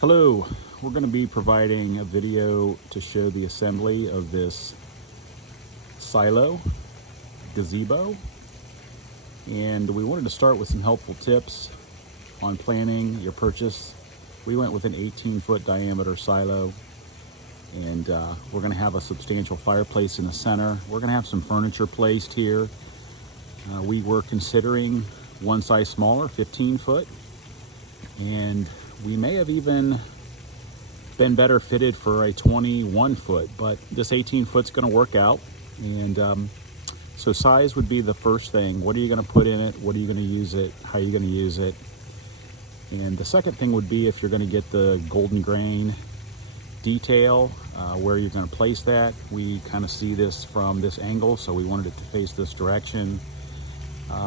Hello, we're going to be providing a video to show the assembly of this silo gazebo, and we wanted to start with some helpful tips on planning your purchase. We went with an 18-foot diameter silo, and we're going to have a substantial fireplace in the center. We're going to have some furniture placed here. We were considering one size smaller, 15 foot, and we may have even been better fitted for a 21 foot, but this 18 foot's going to work out. And so size would be the first thing. What are you going to put in it? What are you going to use it? How are you going to use it? And the second thing would be if you're going to get the golden grain detail, where you're going to place that. We kind of see this from this angle, so we wanted it to face this direction.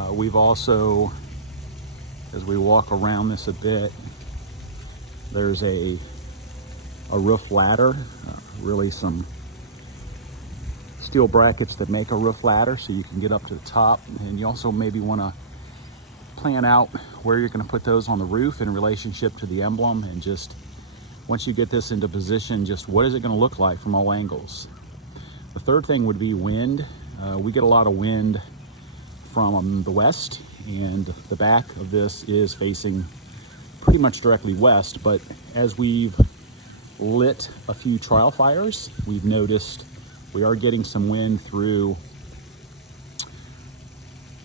We've also, as we walk around this a bit, there's a roof ladder, really some steel brackets that make a roof ladder so you can get up to the top. And you also maybe want to plan out where you're going to put those on the roof in relationship to the emblem, and just once you get this into position, just what is it going to look like from all angles. The third thing would be wind. We get a lot of wind from the west, and the back of this is facing pretty much directly west, but as we've lit a few trial fires, we've noticed we are getting some wind through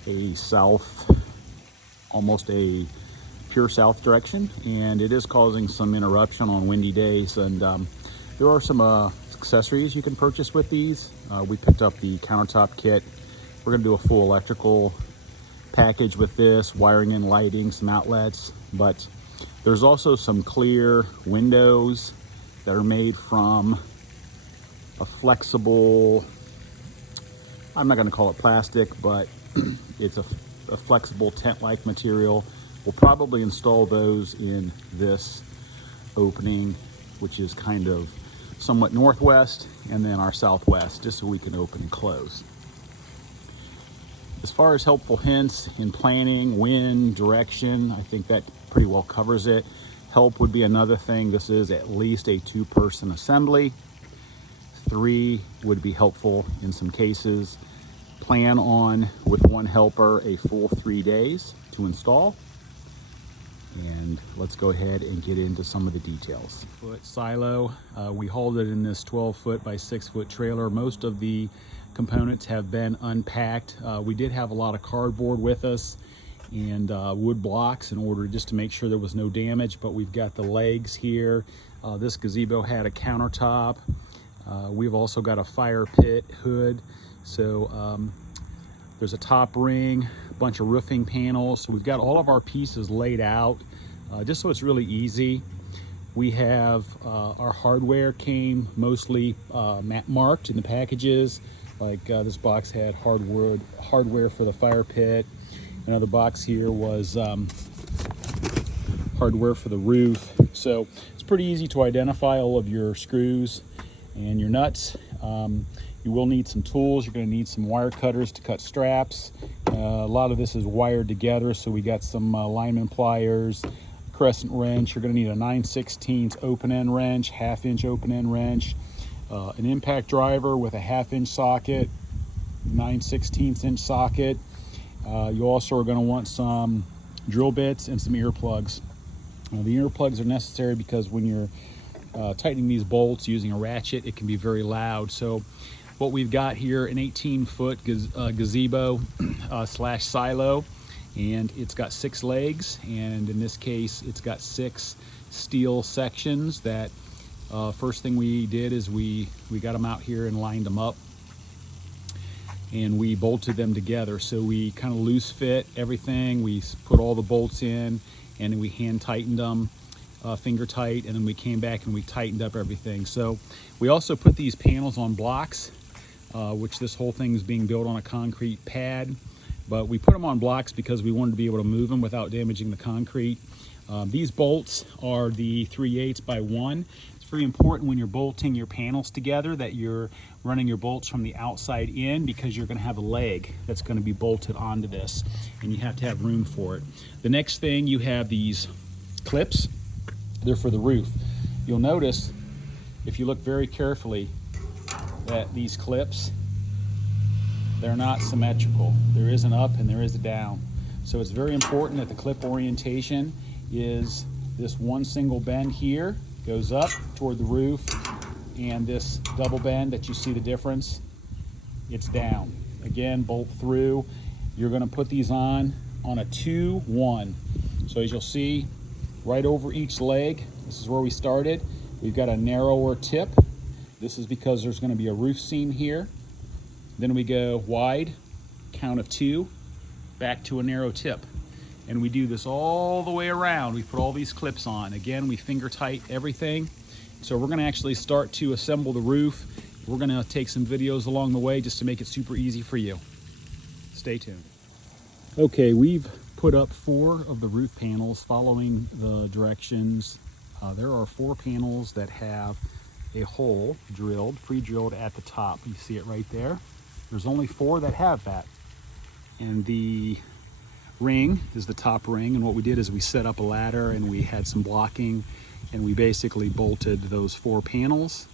a south, almost a pure south direction, and it is causing some interruption on windy days. And there are some accessories you can purchase with these. We picked up the countertop kit. We're going to do a full electrical package with this, wiring and lighting, some outlets, but there's also some clear windows that are made from a flexible, I'm not going to call it plastic, but it's a flexible tent-like material. We'll probably install those in this opening, which is kind of somewhat northwest, and then our southwest, just so we can open and close. As far as helpful hints in planning, wind, direction, I think that pretty well covers it. Help would be another thing. This is at least a 2-person assembly. 3 would be helpful in some cases. Plan on, with one helper, a full 3 days to install. And let's go ahead and get into some of the details. Foot silo, we hauled it in this 12-foot by 6-foot trailer. Most of the components have been unpacked. We did have a lot of cardboard with us and wood blocks in order just to make sure there was no damage, but we've got the legs here. This gazebo had a countertop. We've also got a fire pit hood. So there's a top ring, a bunch of roofing panels. So we've got all of our pieces laid out just so it's really easy. We have our hardware came mostly marked in the packages. Like this box had hardware for the fire pit. Another box here was hardware for the roof. So it's pretty easy to identify all of your screws and your nuts. You will need some tools. You're going to need some wire cutters to cut straps. A lot of this is wired together, so we got some lineman pliers, crescent wrench. You're going to need a 9/16 open end wrench, 1/2 inch open end wrench, an impact driver with a 1/2 inch socket, 9/16 inch socket. You also are going to want some drill bits and some earplugs. The earplugs are necessary because when you're tightening these bolts using a ratchet, it can be very loud. So what we've got here, an 18-foot gazebo slash silo, and it's got 6 legs, and in this case it's got 6 steel sections that first thing we did is we got them out here and lined them up, and we bolted them together. So we kind of loose fit everything. We put all the bolts in, and then we hand tightened them finger tight, and then we came back and we tightened up everything. So we also put these panels on blocks, which this whole thing is being built on a concrete pad, but we put them on blocks because we wanted to be able to move them without damaging the concrete. These bolts are the 3/8 by 1. It's very important when you're bolting your panels together that you're running your bolts from the outside in, because you're going to have a leg that's going to be bolted onto this, and you have to have room for it. The next thing, you have these clips They're for the roof. You'll notice, if you look very carefully, that these clips, they're not symmetrical. There is an up and there is a down. So it's very important that the clip orientation is this one single bend here goes up toward the roof, and this double bend that you see the difference, it's down. Again, bolt through. You're going to put these on a 2-1. So as you'll see, right over each leg, this is where we started. We've got a narrower tip. This is because there's going to be a roof seam here. Then we go wide, count of 2, back to a narrow tip. And we do this all the way around. We put all these clips on. Again, we finger tight everything. So we're going to actually start to assemble the roof. We're going to take some videos along the way just to make it super easy for you. Stay tuned. Okay, we've put up 4 of the roof panels following the directions. There are 4 panels that have a hole drilled, pre-drilled at the top. You see it right there. There's only 4 that have that. And the ring is the top ring. And what we did is we set up a ladder and we had some blocking, and we basically bolted those 4 panels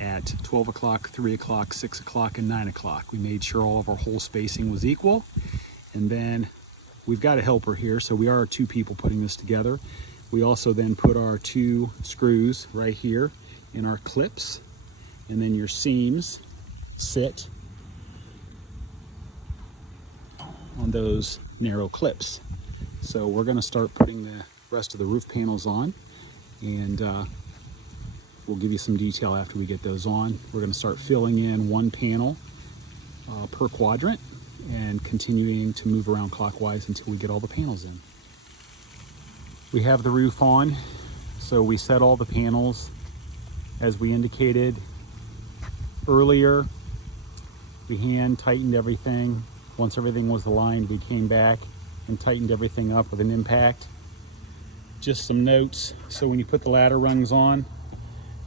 at 12 o'clock, 3 o'clock, 6 o'clock, and 9 o'clock. We made sure all of our hole spacing was equal. And then we've got a helper here, so we are 2 people putting this together. We also then put our 2 screws right here in our clips, and then your seams sit on those narrow clips. So we're going to start putting the rest of the roof panels on, and we'll give you some detail after we get those on. We're going to start filling in 1 panel per quadrant and continuing to move around clockwise until we get all the panels in. We have the roof on, so we set all the panels as we indicated earlier. We hand tightened everything. Once everything was aligned, we came back and tightened everything up with an impact. Just some notes. So when you put the ladder rungs on,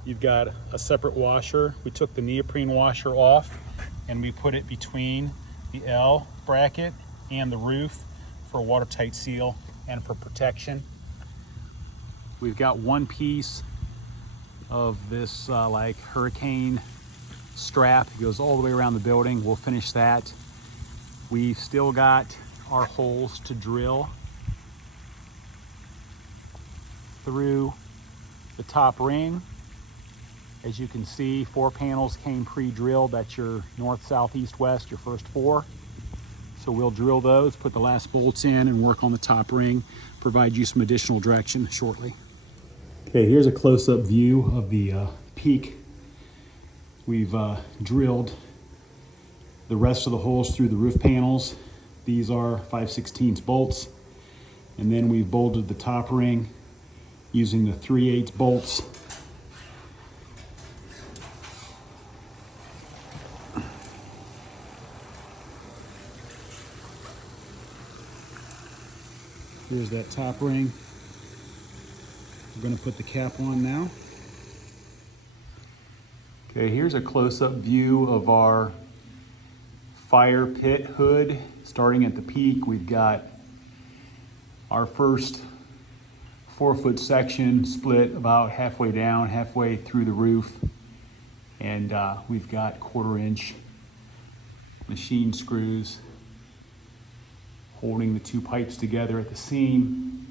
you've got a separate washer. We took the neoprene washer off and we put it between the L bracket and the roof for a watertight seal and for protection. We've got 1 piece of this like hurricane strap. It goes all the way around the building. We'll finish that. We've still got our holes to drill through the top ring. As you can see, 4 panels came pre-drilled. That's your north, south, east, west, your first 4. So we'll drill those, put the last bolts in, and work on the top ring, provide you some additional direction shortly. Okay, here's a close-up view of the peak. We've drilled the rest of the holes through the roof panels. These are 5/16 bolts. And then we've bolted the top ring using the 3/8 bolts. Here's that top ring. We're going to put the cap on now. Okay, here's a close-up view of our fire pit hood. Starting at the peak, we've got our first 4-foot section split about halfway down, halfway through the roof. And we've got 1/4-inch machine screws holding the 2 pipes together at the seam.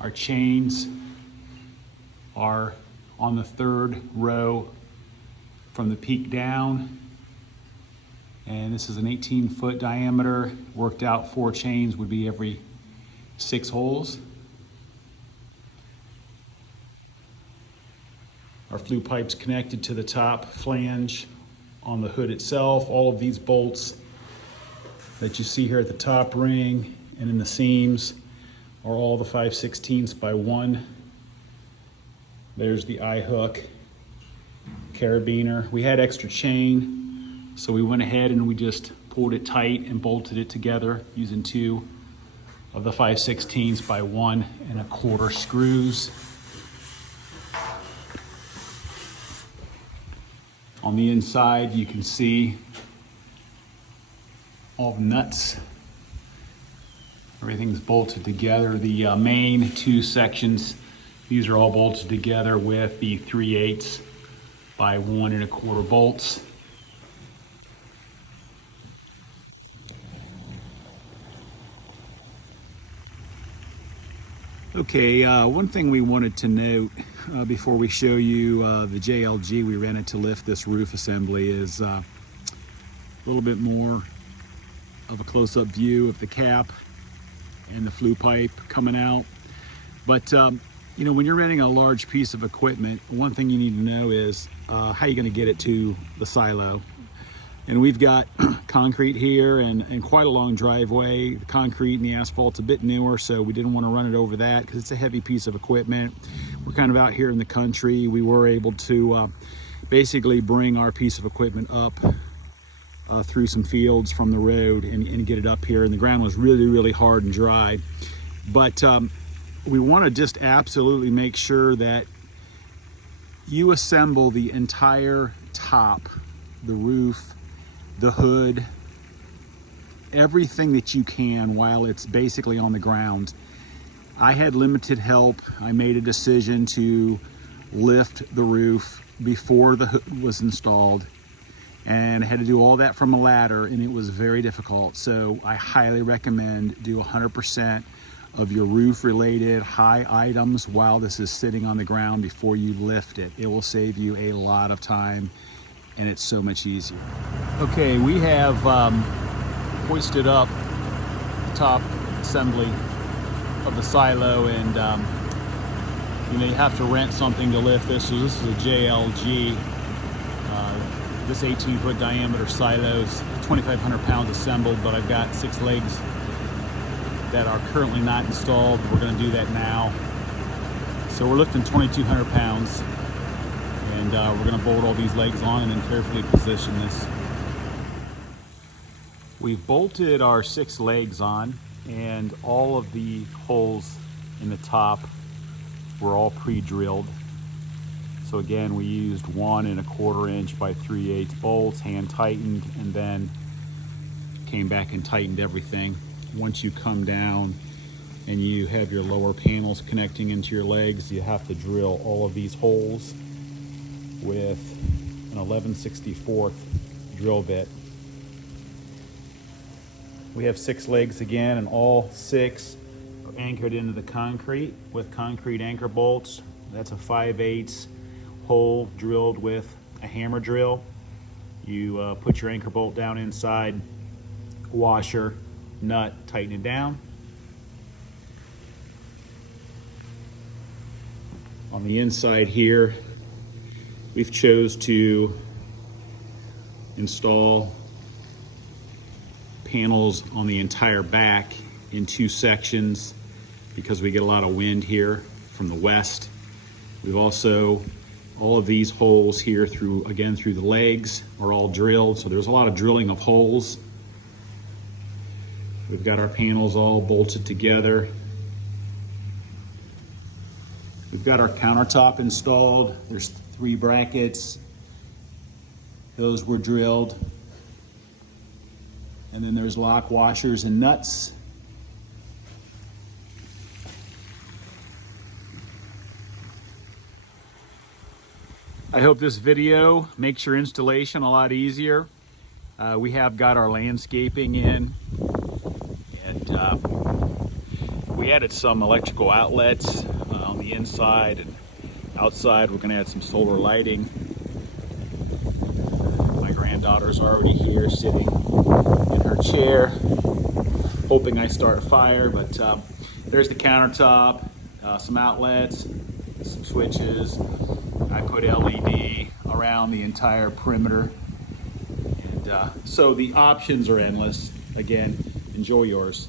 Our chains are on the 3rd row from the peak down. And this is an 18-foot diameter. Worked out 4 chains would be every 6 holes. Our flue pipe's connected to the top flange on the hood itself. All of these bolts that you see here at the top ring and in the seams are all the 5/16 by 1. There's the eye hook, carabiner. We had extra chain, so we went ahead and we just pulled it tight and bolted it together using 2 of the 5/16 by 1 1/4 screws. On the inside, you can see all the nuts Everything's bolted together. The main two sections, these are all bolted together with the 3/8 by 1 1/4 bolts. Okay, one thing we wanted to note before we show you the JLG we rented to lift this roof assembly is a little bit more of a close-up view of the cap and the flue pipe coming out. But you know, when you're renting a large piece of equipment, one thing you need to know is how you're going to get it to the silo. And we've got concrete here and quite a long driveway. The concrete and the asphalt's a bit newer, so we didn't want to run it over that because it's a heavy piece of equipment. We're kind of out here in the country. We were able to basically bring our piece of equipment up through some fields from the road and get it up here. And the ground was really, really hard and dry. But we want to just absolutely make sure that you assemble the entire top, the roof, the hood, everything that you can while it's basically on the ground. I had limited help. I made a decision to lift the roof before the hood was installed, and I had to do all that from a ladder, and it was very difficult. So I highly recommend do 100% of your roof related high items while this is sitting on the ground before you lift it. It will save you a lot of time, and it's so much easier. Okay, we have hoisted up the top assembly of the silo, and you know, you have to rent something to lift this. So this is a JLG. This 18-foot diameter silo is 2,500 pounds assembled, but I've got 6 legs that are currently not installed. We're going to do that now. So we're lifting 2,200 pounds. And we're going to bolt all these legs on and then carefully position this. We've bolted our 6 legs on, and all of the holes in the top were all pre-drilled. So again, we used 1 1/4 inch by 3/8 bolts, hand tightened, and then came back and tightened everything. Once you come down and you have your lower panels connecting into your legs, you have to drill all of these holes with an 11/64 drill bit. We have 6 legs again, and all 6 are anchored into the concrete with concrete anchor bolts. That's a 5/8 hole drilled with a hammer drill. You put your anchor bolt down inside, washer, nut, tighten it down. On the inside here, we've chose to install panels on the entire back in 2 sections because we get a lot of wind here from the west. We've also, all of these holes here through the legs are all drilled, so there's a lot of drilling of holes. We've got our panels all bolted together. We've got our countertop installed. There's 3 brackets. Those were drilled. And then there's lock washers and nuts. I hope this video makes your installation a lot easier. We have got our landscaping in, and we added some electrical outlets on the inside, and outside we're going to add some solar lighting. My granddaughter's already here sitting in her chair, hoping I start a fire, but there's the countertop, some outlets, some switches. I put LED around the entire perimeter, and so the options are endless. Again, enjoy yours.